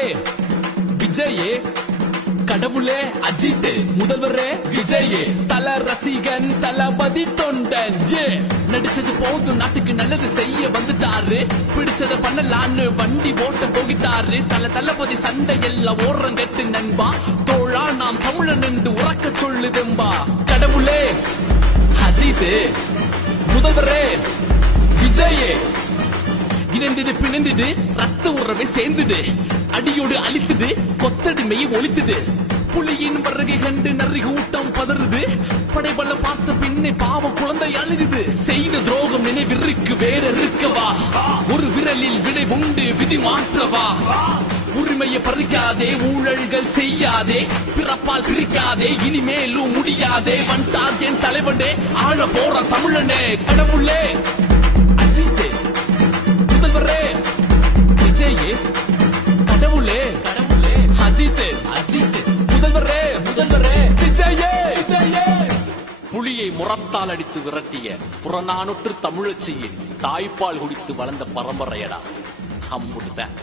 கடவுளே விஜயே, கடவுளே அஜித், முதல்வரே விஜயே, தல ரசிகன் தளபதி தொண்டன் ஜே. நடிச்சது போதும், நாட்டுக்கு நல்லது செய்ய வந்துட்டாரு, பிடிச்சத பண்ணலான்னு வண்டி ஓட்ட போகிட்டாரு. தளபதி சண்டை எல்லாம் ஓரம் கெட்டு நண்பா, தோழா நாம் தமிழன் என்று உறக்க சொல்லுதெம்பா. கடவுளே அஜித், முதல்வரே விஜயே, இணைந்துடு பிணைந்துடு ரத்த உறவை சேர்ந்துடு, அடியோடு அழித்துடு கொத்தடிமையை ஒழித்துடு. புலியின் வருகை கண்டு நரி கூட்டம் பதறுது, படைபல பார்த்த பின்னே பாவ குழந்தை அழுகுது. செய்த துரோகம் நினைவிற்கு வேற இருக்கவா, ஒரு விரலில் விடை உண்டு விதி மாற்றவா. உரிமையை பறிக்காதே, ஊழல்கள் செய்யாதே, பிறப்பால் பிரிக்காதே, இனிமேலும் முடியாதே. வந்தார் என் தலைவனே, ஆழ போற தமிழனே. கடவுளே அஜித், முதல்வரே விஜயே, கடவுளே கடவுளே அஜித் அஜித், முதல்வரே முதல்வரே விஜயே விஜயே. புலியை முரத்தால் அடித்து விரட்டிய புறநானூற்று தமிழச்சியின் தாய்ப்பால் குடித்து வளர்ந்த பரம்பரையடா அம்புட்டுதான்.